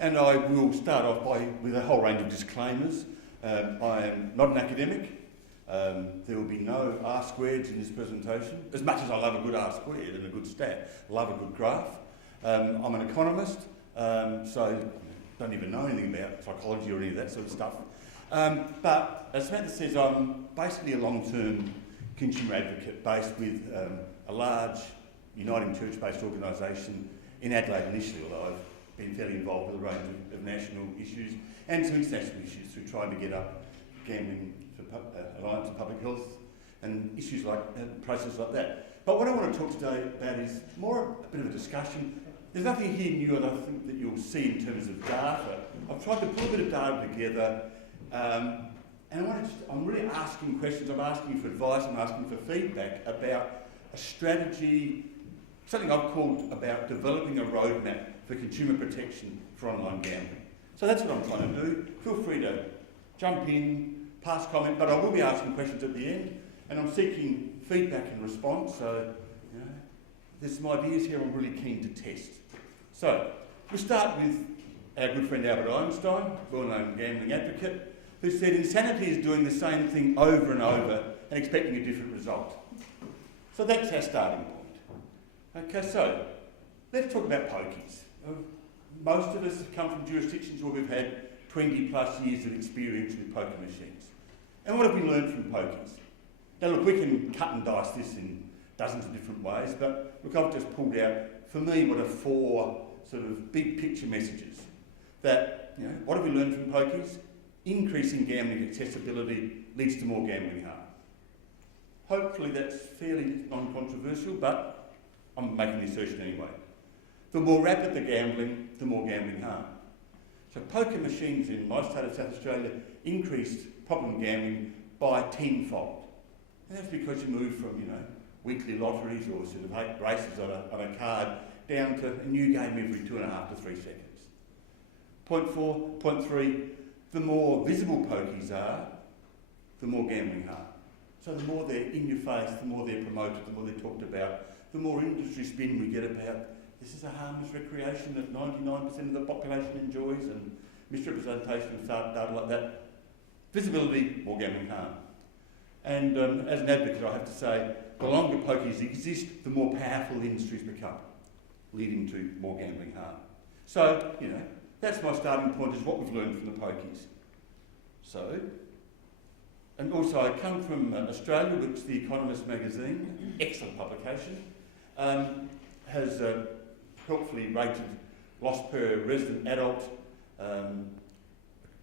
And I will start off with a whole range of disclaimers. I am not an academic. There will be no R-squareds in this presentation. As much as I love a good R-squared and a good stat, love a good graph. I'm an economist, so don't even know anything about psychology or any of that sort of stuff. But as Samantha says, I'm basically a long-term consumer advocate based with a large Uniting Church-based organisation in Adelaide initially, although I've been fairly involved with a range of national issues and some international issues through trying to get up gambling for Alliance of Public Health and issues like processes like that. But what I want to talk today about is more a bit of a discussion. There's nothing here new that I think that you'll see in terms of data. I've tried to pull a bit of data together, and I'm really asking questions. I'm asking for advice. I'm asking for feedback about a strategy, something I've called about developing a roadmap for consumer protection for online gambling. So that's what I'm trying to do. Feel free to jump in, pass comment, but I will be asking questions at the end, and I'm seeking feedback and response. So, you know, there's some ideas here I'm really keen to test. So, we'll start with our good friend Albert Einstein, well-known gambling advocate, who said insanity is doing the same thing over and over and expecting a different result. So that's our starting point. Okay, so let's talk about pokies. Most of us have come from jurisdictions where we've had 20 plus years of experience with poker machines. And what have we learned from pokies? Now look, we can cut and dice this in dozens of different ways, but look, I've just pulled out, for me, what are four sort of big picture messages. That, you know, what have we learned from pokies? Increasing gambling accessibility leads to more gambling harm. Hopefully that's fairly non-controversial, but I'm making the assertion anyway. The more rapid the gambling, the more gambling harm. So poker machines in my state of South Australia increased problem gambling by tenfold. And that's because you move from, you know, weekly lotteries or sort of 8 races on a card down to a new game every 2.5 to 3 seconds. Point 4, point 3, the more visible pokies are, the more gambling harm. So the more they're in your face, the more they're promoted, the more they're talked about, the more industry spin we get about this is a harmless recreation that 99% of the population enjoys and misrepresentation of data like that. Visibility, more gambling harm. And as an advocate, I have to say, the longer pokies exist, the more powerful the industries become, leading to more gambling harm. So, you know, that's my starting point, is what we've learned from the pokies. So, and also I come from Australia, which The Economist magazine, excellent publication, has helpfully rated loss per resident adult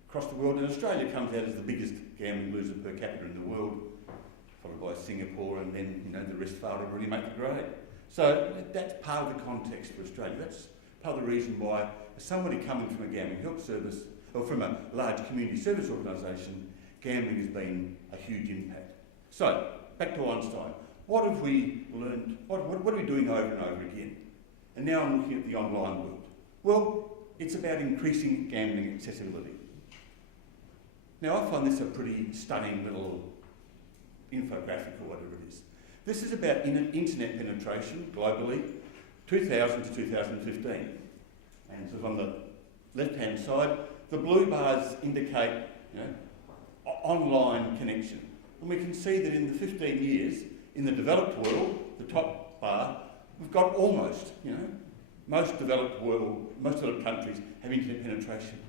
across the world, and Australia comes out as the biggest gambling loser per capita in the world, followed by Singapore, and then, you know, the rest fail to really make the grade. So that's part of the context for Australia. That's part of the reason why, as somebody coming from a gambling health service or from a large community service organisation, gambling has been a huge impact. So back to Einstein. What have we learned? What are we doing over and over again? And now I'm looking at the online world. Well, it's about increasing gambling accessibility. Now I find this a pretty stunning little infographic or whatever it is. This is about internet penetration globally, 2000 to 2015. And sort of on the left-hand side, the blue bars indicate, you know, online connection. And we can see that in the 15 years, in the developed world, the top bar, we've got almost, you know, most developed countries have internet penetration.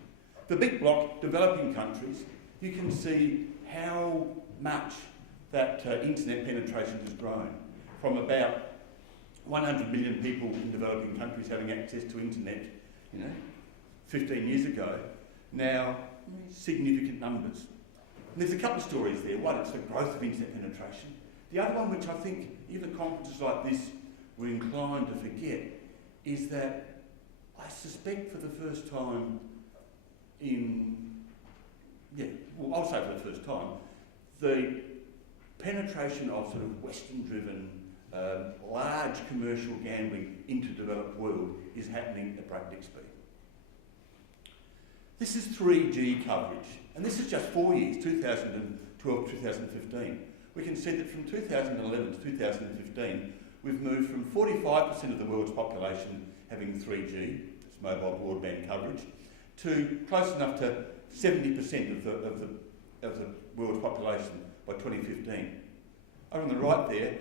The big block, developing countries, you can see how much that internet penetration has grown, from about 100 million people in developing countries having access to internet, you know, 15 years ago. Now, significant numbers. And there's a couple of stories there. One, it's the growth of internet penetration. The other one, which I think even conferences like this we're inclined to forget, is that I suspect for the first time I'll say for the first time, the penetration of sort of Western-driven, large commercial gambling into the developed world is happening at breakneck speed. This is 3G coverage, and this is just 4 years, 2012 to 2015. We can see that from 2011 to 2015, we've moved from 45% of the world's population having 3G, it's mobile broadband coverage, to close enough to 70% of the world's population by 2015. Over on the right there,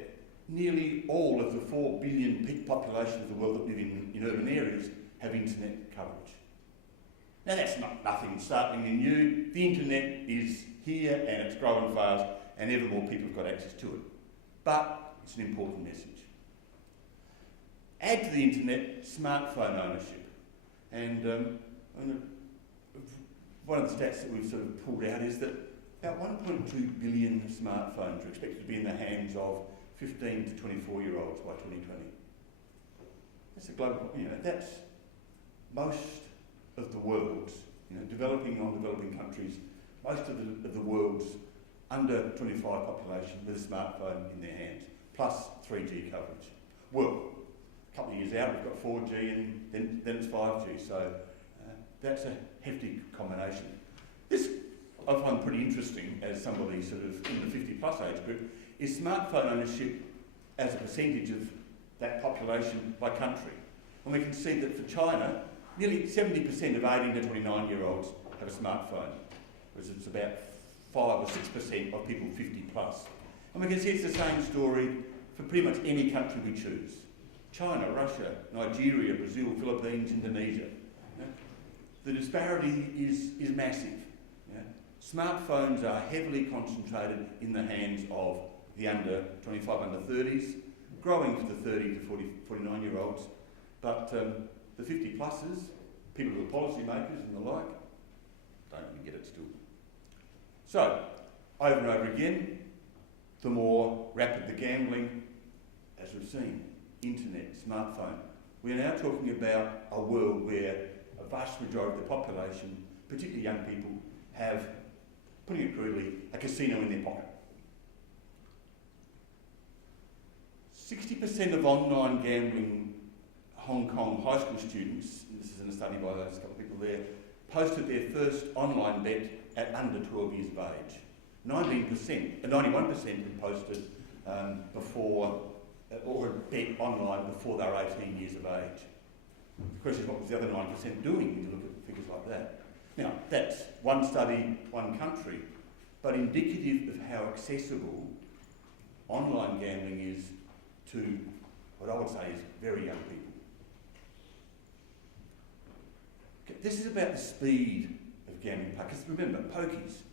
nearly all of the 4 billion peak population of the world that live in urban areas have internet coverage. Now that's nothing startlingly new. The internet is here and it's growing fast and ever more people have got access to it. But it's an important message. Add to the internet smartphone ownership. And one of the stats that we've sort of pulled out is that about 1.2 billion smartphones are expected to be in the hands of 15 to 24-year-olds by 2020. That's a global, that's most of the world's, developing and non-developing countries, most of the world's under 25 population with a smartphone in their hands, plus 3G coverage. Well, a couple of years out, we've got 4G and then it's 5G, so that's a hefty combination. This I find pretty interesting as somebody sort of in the 50 plus age group, is smartphone ownership as a percentage of that population by country. And we can see that for China, nearly 70% of 18 to 29-year-olds have a smartphone, whereas it's about 5 or 6% of people 50 plus. And we can see it's the same story for pretty much any country we choose. China, Russia, Nigeria, Brazil, Philippines, Indonesia. The disparity is massive. Smartphones are heavily concentrated in the hands of the under 25, under 30s, growing to the 30 to 49-year-olds, but the 50 pluses, people who are policymakers and the like, don't even get it still. So, over and over again, the more rapid the gambling, as we've seen, internet, smartphone. We are now talking about a world where a vast majority of the population, particularly young people, have, putting it crudely, a casino in their pocket. 60% of online gambling Hong Kong high school students, and this is in a study by those couple of people there, posted their first online bet at under 12 years of age. 91% had posted before, or had bet online before they were 18 years of age. The question is, what was the other 9% doing when you look at figures like that? Now, that's one study, one country, but indicative of how accessible online gambling is to what I would say is very young people. This is about the speed of gambling. Because remember, pokies,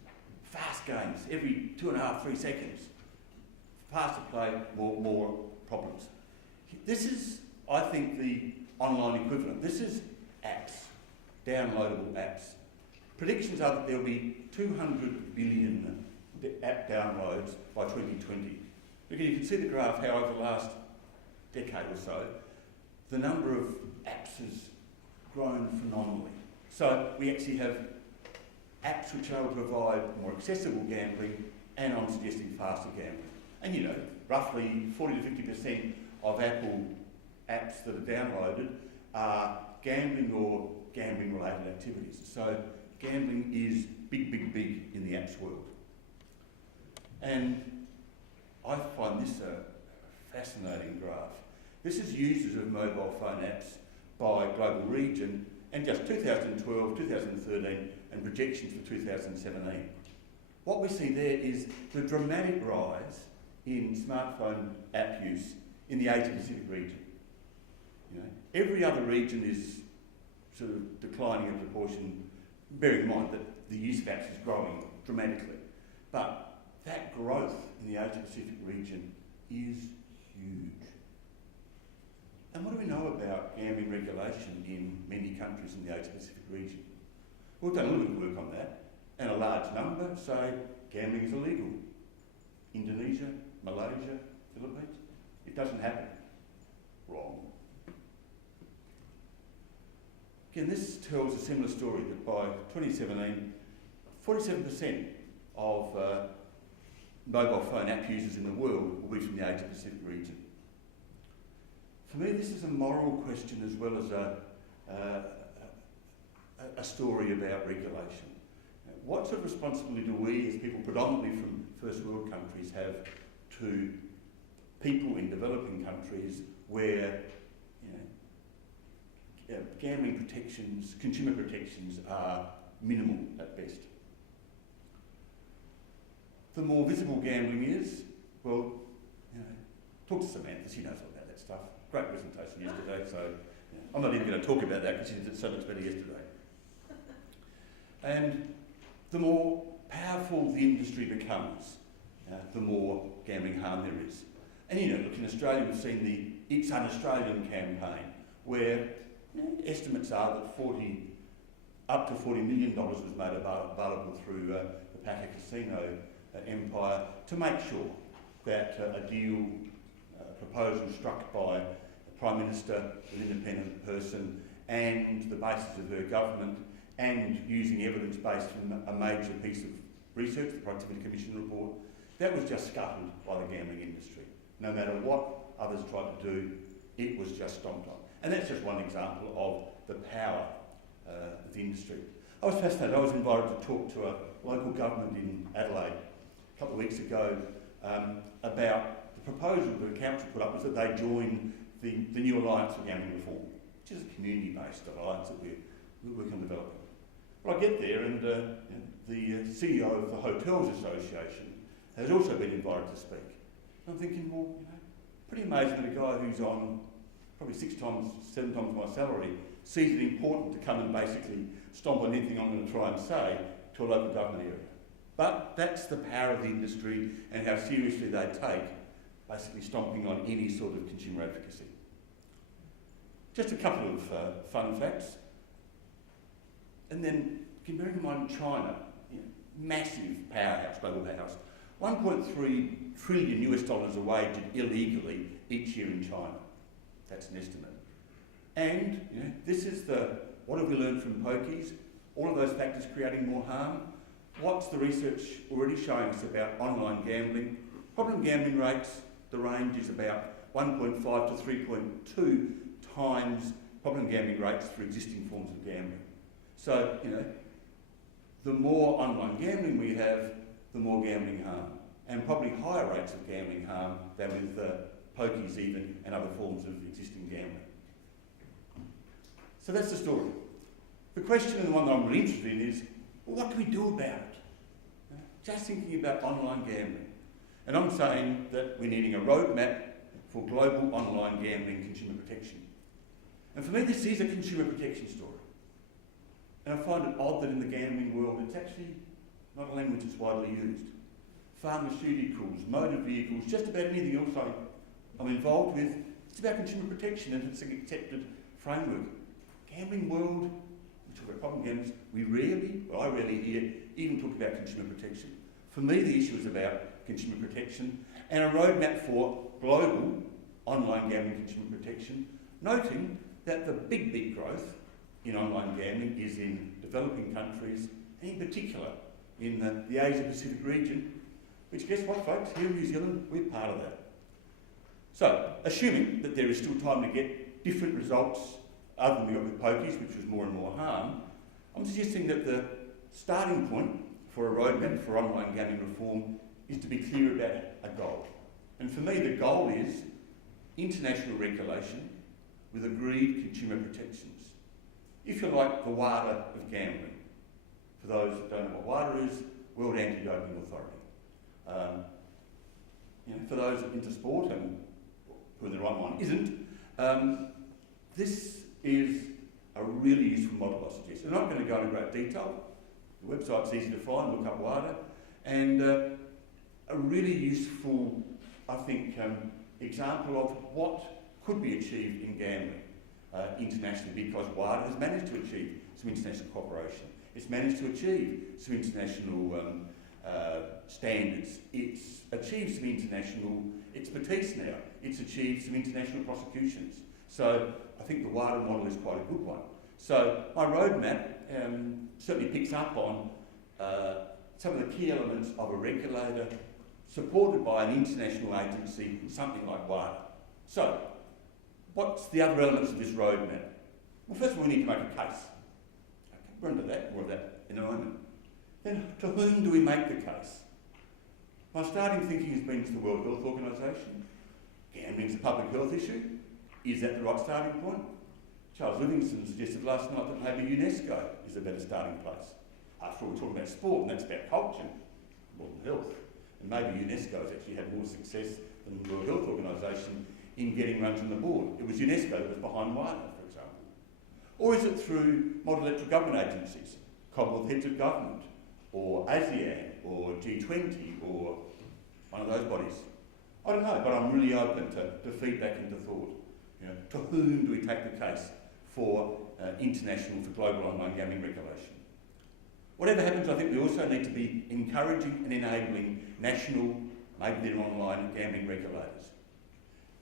fast games, every 2.5, 3 seconds. Faster play, more problems. This is, I think, the online equivalent. This is apps, downloadable apps. Predictions are that there will be 200 billion app downloads by 2020. Again, you can see the graph how over the last decade or so, the number of apps has grown phenomenally. So we actually have apps which are able to provide more accessible gambling, and I'm suggesting faster gambling. And roughly 40 to 50% of Apple apps that are downloaded are gambling or gambling related activities. So gambling is big, big, big in the apps world. And I find this a fascinating graph. This is users of mobile phone apps by global region, and just 2012, 2013, and projections for 2017. What we see there is the dramatic rise in smartphone app use in the Asia Pacific region. Every other region is sort of declining in proportion, bearing in mind that the use of apps is growing dramatically. But that growth in the Asia Pacific region is huge. And what do we know about gambling regulation in many countries in the Asia Pacific region? We've done a little bit of work on that, and a large number say gambling is illegal. Indonesia, Malaysia, Philippines, it doesn't happen. Wrong. Again, this tells a similar story that by 2017, 47% of mobile phone app users in the world will be from the Asia Pacific region. For me, this is a moral question as well as a story about regulation. What sort of responsibility do we, as people predominantly from first world countries, have to people in developing countries where gambling protections, consumer protections are minimal at best. The more visible gambling is, well, talk to Samantha, she knows all about that stuff. Great presentation yesterday, so I'm not even going to talk about that because she did it so much better yesterday. And the more powerful the industry becomes, the more gambling harm there is. And look, in Australia we've seen the It's Un-Australian campaign, where estimates are that up to $40 million was made available through the Packer Casino empire to make sure that a deal, proposal struck by the Prime Minister, an independent person, and the basis of her government, and using evidence based from a major piece of research, the Productivity Commission report, that was just scuttled by the gambling industry. No matter what others tried to do, it was just stomped on. And that's just one example of the power of the industry. I was fascinated. I was invited to talk to a local government in Adelaide a couple of weeks ago about the proposal that the council put up was that they join the new Alliance for Gambling Reform, which is a community-based alliance that we're working on developing. Well, I get there and the CEO of the Hotels Association has also been invited to speak. I'm thinking, well, pretty amazing that a guy who's on probably 7 times my salary sees it important to come and basically stomp on anything I'm going to try and say to a local government area. But that's the power of the industry and how seriously they take basically stomping on any sort of consumer advocacy. Just a couple of fun facts. And then, bearing in mind China, massive powerhouse, global powerhouse, 1.3 trillion US dollars are wagered illegally each year in China. That's an estimate. And this is what have we learned from pokies? All of those factors creating more harm. What's the research already showing us about online gambling? Problem gambling rates, the range is about 1.5 to 3.2 times problem gambling rates for existing forms of gambling. So, the more online gambling we have, the more gambling harm, and probably higher rates of gambling harm than with pokies even and other forms of existing gambling. So that's the story. The question, and the one that I'm really interested in, is, well, what do we do about it? Just thinking about online gambling. And I'm saying that we're needing a roadmap for global online gambling consumer protection. And for me, this is a consumer protection story. And I find it odd that in the gambling world, it's actually not a language that's widely used. Pharmaceuticals, motor vehicles, just about anything else I'm involved with, it's about consumer protection and it's an accepted framework. Gambling world, we talk about problem gamblers, I rarely hear even talk about consumer protection. For me, the issue is about consumer protection and a roadmap for global online gambling consumer protection, noting that the big growth in online gambling is in developing countries, and in particular in the Asia-Pacific region, which, guess what, folks, here in New Zealand, we're part of that. So, assuming that there is still time to get different results other than we got with pokies, which was more and more harm, I'm suggesting that the starting point for a roadmap for online gambling reform is to be clear about a goal. And for me, the goal is international regulation with agreed consumer protections. If you like, the WADA of gambling. For those that don't know what WADA is, World Anti-Doping Authority. For those that are into sport and who in the right mind isn't, this is a really useful model, I suggest. I'm not going to go into great detail. The website's easy to find, look up WADA, and a really useful, I think, example of what could be achieved in gambling internationally, because WADA has managed to achieve some international cooperation. It's managed to achieve some international standards. It's achieved some international expertise now. It's achieved some international prosecutions. So I think the WADA model is quite a good one. So my roadmap certainly picks up on some of the key elements of a regulator supported by an international agency, something like WADA. So, what's the other elements of this roadmap? Well, first of all, we need to make a case. Okay, we're into that, more of that in a moment. Then, to whom do we make the case? My starting thinking has been to the World Health Organization. Gambling's a public health issue. Is that the right starting point? Charles Livingston suggested last night that maybe UNESCO is a better starting place. After all, we're talking about sport, and that's about culture more than health. And maybe UNESCO has actually had more success than the World Health Organisation in getting runs on the board. It was UNESCO that was behind WIDA, for example. Or is it through multilateral government agencies, Commonwealth Heads of Government, or ASEAN, or G20, or one of those bodies? I don't know, but I'm really open to feedback and to thought. You know, to whom do we take the case for international, for global online gambling regulation? Whatever happens, I think we also need to be encouraging and enabling national, maybe then online gambling regulators.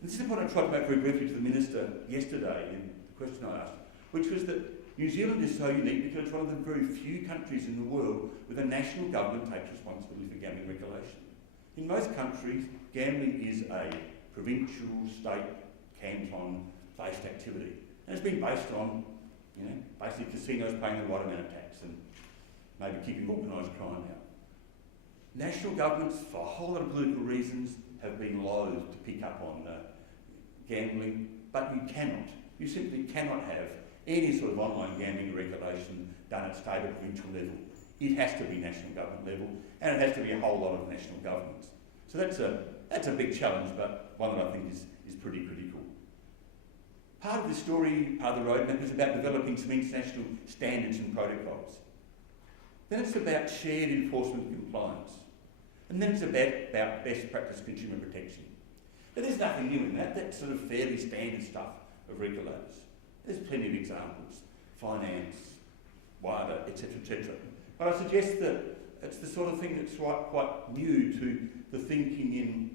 And this is what I tried to make very briefly to the Minister yesterday in the question I asked, which was that New Zealand is so unique because it's one of the very few countries in the world where the national government takes responsibility for gambling regulation. In most countries, gambling is a provincial, state, canton-based activity. And it's been based on, you know, basically casinos paying the right amount of tax and maybe keeping organised crime out. National governments, for a whole lot of political reasons, have been loath to pick up on gambling, but you simply cannot have any sort of online gambling regulation done at state or provincial level. It has to be national government level, and it has to be a whole lot of national governments. So that's a big challenge, but one that I think is pretty critical. Part of the story, part of the roadmap, is about developing some international standards and protocols. Then it's about shared enforcement and compliance. And then it's about best practice consumer protection. But there's nothing new in that. That's sort of fairly standard stuff of regulators. There's plenty of examples. Finance, WIDA, etc., etc. But I suggest that it's the sort of thing that's quite new to the thinking in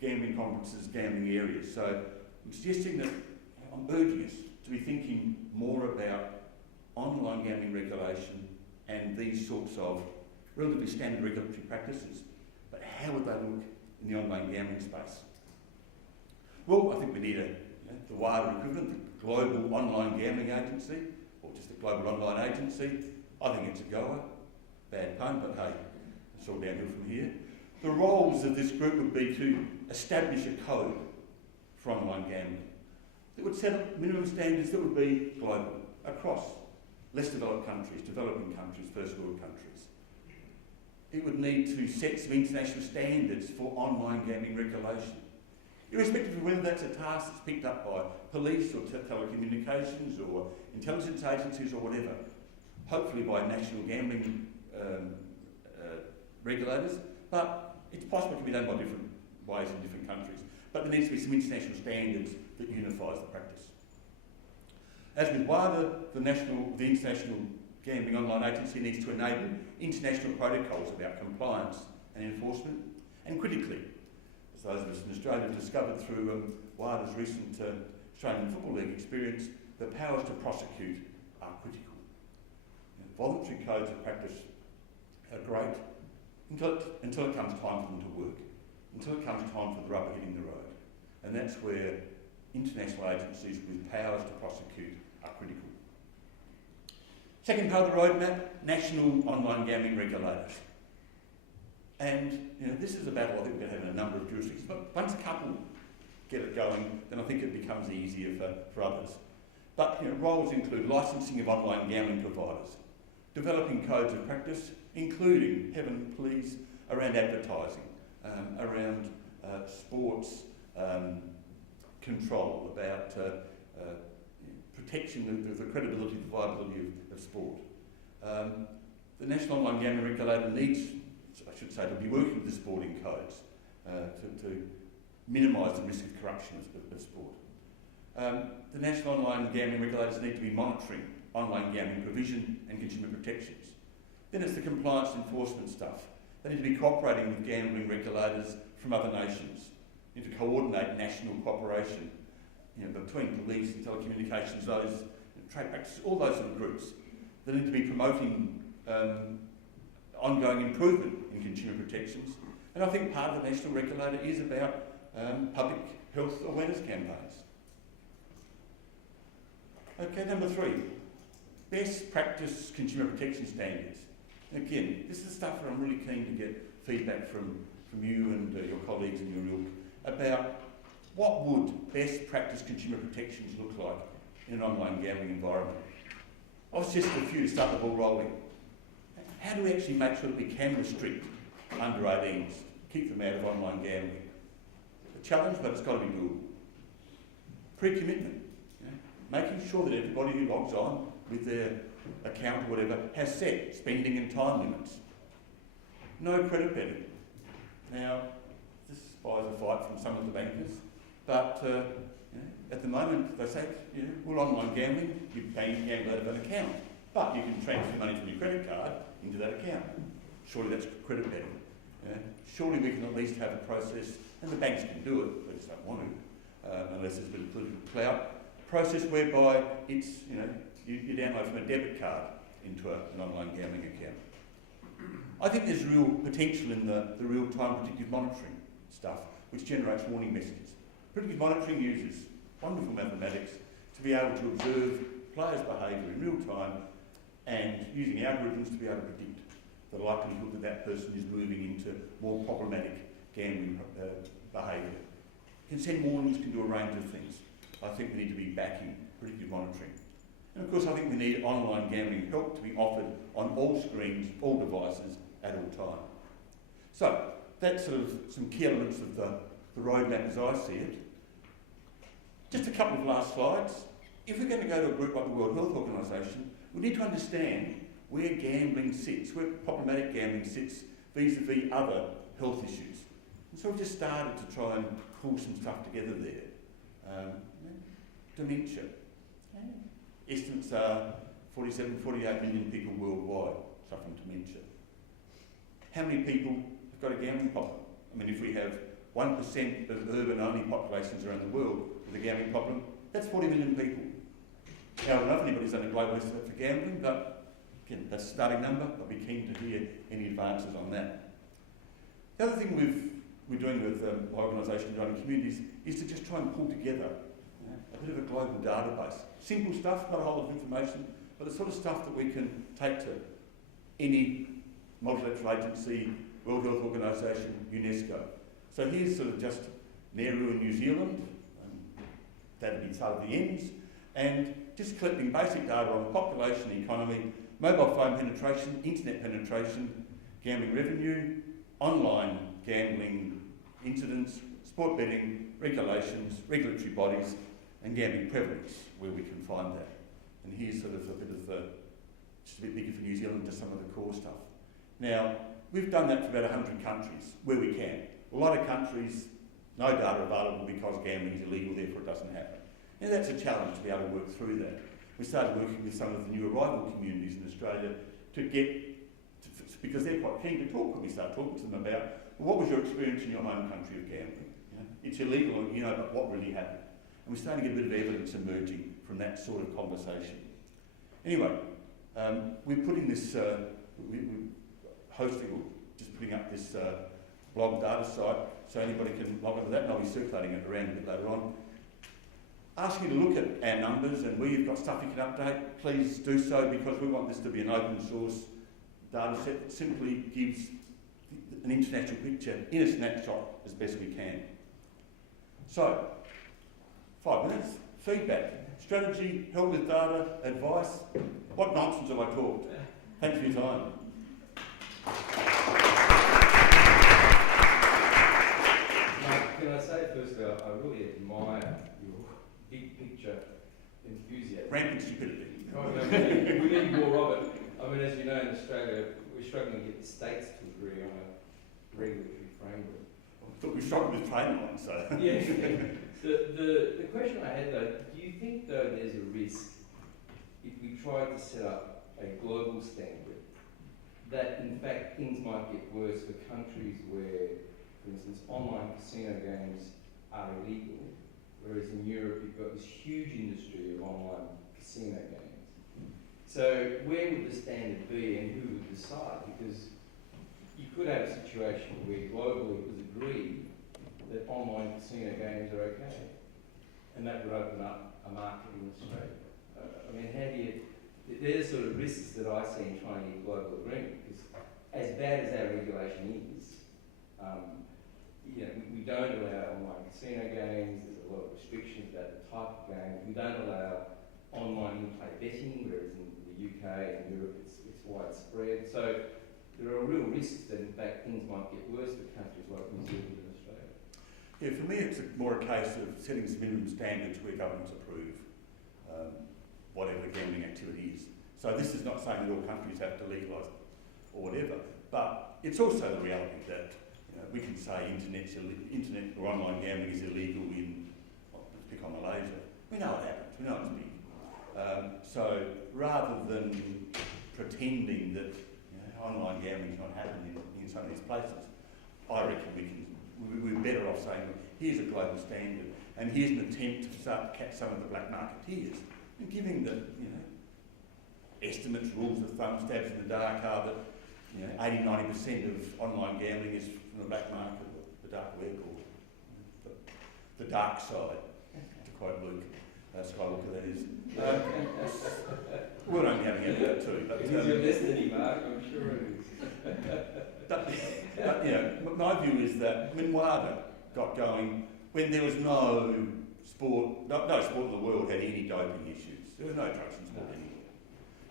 gambling conferences, gambling areas. So I'm suggesting that I'm urging us to be thinking more about online gambling regulation and these sorts of relatively standard regulatory practices. But how would they look in the online gambling space? Well, I think we need the WIDA equivalent, the Global Online Gambling Agency, or just the Global Online Agency. I think it's a goer. Bad pun, but hey, it's all downhill from here. The roles of this group would be to establish a code for online gambling that would set up minimum standards that would be global, across less developed countries, developing countries, first world countries. It would need to set some international standards for online gambling regulation, irrespective of whether that's a task that's picked up by police or telecommunications or intelligence agencies or whatever, hopefully by national gambling regulators, but it's possible it can be done by different ways in different countries. But there needs to be some international standards that unifies the practice. As with WIDA, the International Gambling Online Agency needs to enable international protocols about compliance and enforcement, and critically, as those of us in Australia have discovered through WIDA's recent Australian Football League experience, the powers to prosecute are critical. Voluntary codes of practice are great until it comes time for them to work, until it comes time for the rubber hitting the road. And that's where international agencies with powers to prosecute are critical. Second part of the roadmap, national online gambling regulators. And this is a battle I think we're going to have in a number of jurisdictions, but once a couple get it going, then I think it becomes easier for others. But roles include licensing of online gambling providers, developing codes of practice, including, heaven please, around advertising, around sports control, about protection of the credibility and viability of sport. The National Online Gambling Regulator needs, I should say, to be working with the sporting codes to minimise the risk of corruption of sport. The National Online Gambling Regulators need to be monitoring online gambling provision and consumer protections. Then it's the compliance enforcement stuff. They need to be cooperating with gambling regulators from other nations. Need to coordinate national cooperation between police and telecommunications, those trade practices, all those sort of groups. They need to be promoting ongoing improvement in consumer protections. And I think part of the national regulator is about public health awareness campaigns. Okay, number 3, best practice consumer protection standards. Again, this is stuff where I'm really keen to get feedback from you and your colleagues in your ilk about what would best practice consumer protections look like in an online gambling environment. I'll suggest a few to start the ball rolling. How do we actually make sure that we can restrict under 18s, keep them out of online gambling? A challenge, but it's got to be doable. Pre-commitment, making sure that everybody who logs on with their account or whatever has set spending and time limits. No credit betting. Now, this buys a fight from some of the bankers, but at the moment they say, well, online gambling, you gamble out of an account, but you can transfer money from your credit card into that account. Surely that's credit betting. Surely we can at least have a process, and the banks can do it, they just don't want to, unless there's a bit of political clout, process whereby it's, you download from a debit card into an online gambling account. I think there's real potential in the real-time predictive monitoring stuff, which generates warning messages. Predictive monitoring uses wonderful mathematics to be able to observe players' behaviour in real time and using algorithms to be able to predict the likelihood that that person is moving into more problematic gambling behaviour. Can send warnings, can do a range of things. I think we need to be backing predictive monitoring. And of course I think we need online gambling help to be offered on all screens, all devices, at all time. So that's sort of some key elements of the roadmap as I see it. Just a couple of last slides. If we're going to go to a group like the World Health Organisation, we need to understand where gambling sits, where problematic gambling sits vis-a-vis other health issues. And so we've just started to try and pull some stuff together there. Dementia. Estimates are 47, 48 million people worldwide suffering dementia. How many people have got a gambling problem? I mean, if we have 1% of urban-only populations around the world with a gambling problem, that's 40 million people. Now, I don't know if anybody's done a global estimate for gambling, but again, that's a starting number. I'll be keen to hear any advances on that. The other thing we're doing with my organisation running communities is to just try and pull together a bit of a global database. Simple stuff, not a whole lot of information, but the sort of stuff that we can take to any multilateral agency, World Health Organisation, UNESCO. So here's sort of just Nauru in New Zealand, that'd be sort of the ends, and just collecting basic data on population, economy, mobile phone penetration, internet penetration, gambling revenue, online gambling incidents, sport betting, regulations, regulatory bodies, and gambling prevalence, where we can find that. And here's sort of a bit of just a bit bigger for New Zealand, just some of the core stuff. Now, we've done that for about 100 countries, where we can. A lot of countries, no data available because gambling is illegal, therefore it doesn't happen. And that's a challenge to be able to work through that. We started working with some of the new arrival communities in Australia because they're quite keen to talk when we start talking to them about, well, what was your experience in your home country of gambling? It's illegal, but what really happened? And we're starting to get a bit of evidence emerging from that sort of conversation. Anyway, we're putting this, we're hosting, or just putting up this blog data site so anybody can log into that, and I'll be circulating it around a bit later on. Ask you to look at our numbers, and where you've got stuff you can update, please do so, because we want this to be an open source data set that simply gives an international picture in a snapshot as best we can. So, 5 minutes, feedback, strategy, help with data, advice. What nonsense have I talked? Thanks for your time. Can I say firstly, I really admire your big picture enthusiasm. Rampant stupidity. We need more of it. I mean, as you know, in Australia, we're struggling to get the states to agree on a regulatory framework. I thought we struggled with train lines, so. Yeah. The question I had though, do you think though there's a risk if we tried to set up a global standard that in fact things might get worse for countries where, for instance, online casino games are illegal, whereas in Europe you've got this huge industry of online casino games. So where would the standard be and who would decide? Because you could have a situation where globally it was agreed that online casino games are okay, and that would open up a market in Australia. I mean, how do you, there's sort of risks that I see in trying to get global agreement, because as bad as our regulation is, we don't allow online casino games, there's a lot of restrictions about the type of games, we don't allow online in-play betting, whereas in the UK and Europe it's widespread. So there are real risks that in fact things might get worse for countries like New Zealand and Australia. Yeah, for me it's more a case of setting some minimum standards where governments approve whatever gambling activity is. So this is not saying that all countries have to legalise or whatever, but it's also the reality that we can say internet or online gambling is illegal in, let's pick on Malaysia. We know it happens, we know it's big. So rather than pretending that online gambling is not happening in some of these places, I reckon we're better off saying, look, here's a global standard, and here's an attempt to start to catch some of the black marketeers, and giving the estimates, rules of thumb, stabs in the dark are that 80-90% of online gambling is from the black market, the dark web, or the dark side, to quote Luke Skywalker, that is. We're only having it about too. But, it is your destiny, Mark, I'm sure it is. but my view is that WADA got going when there was no sport in the world had any doping issues. There was no drugs in sport anymore.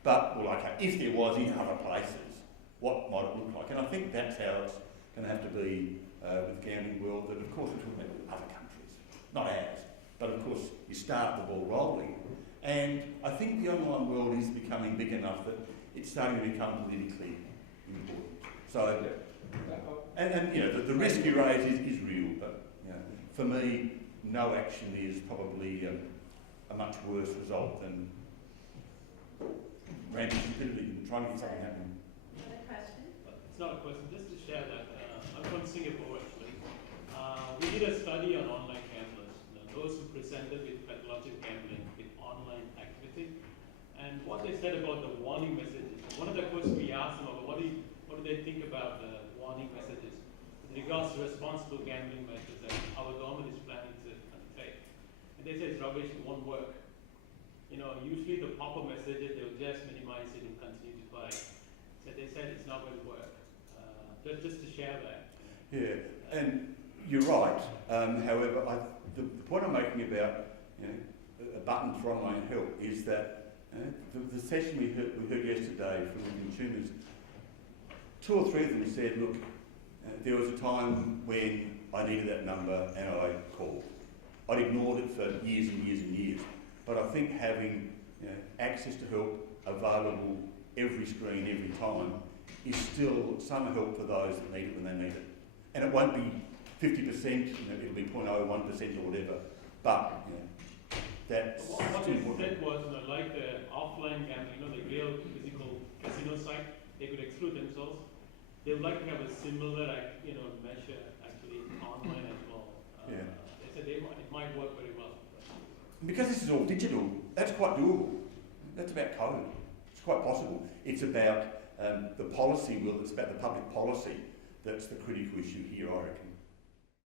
But, if there was in other places, what might it look like? And I think that's how it's going to have to be with the gambling world, that of course we're talking about other countries, not ours. But of course, you start the ball rolling. And I think the online world is becoming big enough that it's starting to become politically important. So, the risk you raise is real, but for me, no action is probably a much worse result than rampant stupidity and trying to get something happening. Another question? It's not a question, just to share that. I'm from Singapore actually. We did a study on online gamblers, those who presented with pathologic gambling with online activity, and what they said about the warning messages. One of the questions we asked them about what do they think about the warning messages with regards to responsible gambling measures that our government is planning to undertake. And they said it's rubbish, it won't work. Usually the pop-up messages, they'll just minimize it and continue to buy. So they said it's not going to work. Just to share that. Yeah, and you're right. However, the point I'm making about a button for online help is that the session we heard yesterday from the consumers, 2 or 3 of them said, look, there was a time when I needed that number and I called. I'd ignored it for years and years and years. But I think having access to help available every screen, every time, is still some help for those that need it when they need it. And it won't be 50%, it'll be 0.01% or whatever. But that's what they said was, like the offline gambling, the real physical casino site, they could exclude themselves. They would like to have a similar, measure actually online as well. They said it might work very well. Because this is all digital, that's quite doable. That's about code. It's quite possible. It's about the policy, it's about the public policy that's the critical issue here, I reckon.